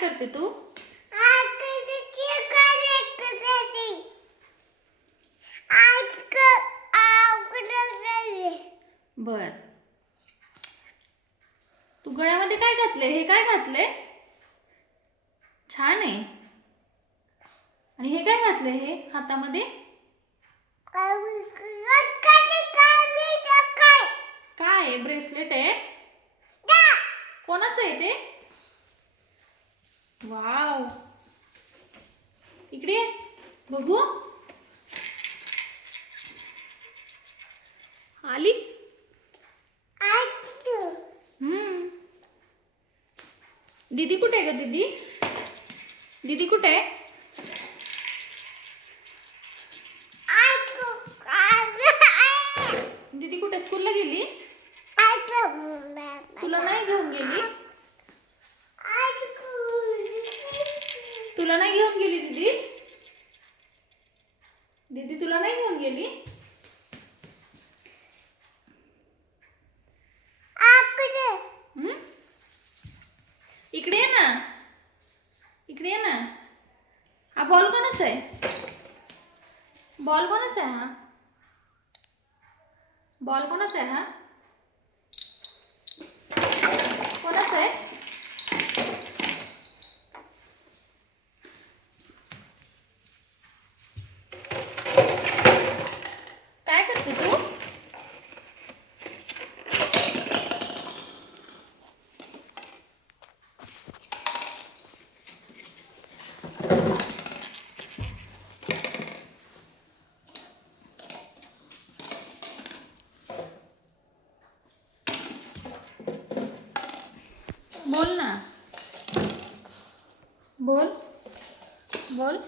करते तू? बर. तू गळ्यामध्ये काय घातले हे काय घातले छान आहे. आणि हे काय घातले हे हातामध्ये? काय आहे? ब्रेसलेट आहे? कोणाचं आहे ते? वाव. इकडे बघू. आली? हम्म. दीदी कुठे आहे ग दीदी? दीदी कुठे आहे? दीदी कुठे? स्कूलला गेली? तुला नाही घेऊन गेली? तुला नाही घेऊन गेली दीदी? दीदी तुला नाही घेऊन गेली? इकडे ये ना. इकडे ये ना. हा बॉल कोणाचा आहे? बॉल कोणाचा आहे हा? बॉल कोणाचा आहे हा कोणाचा आहे काय करते तू बोल ना. बोल. बोल.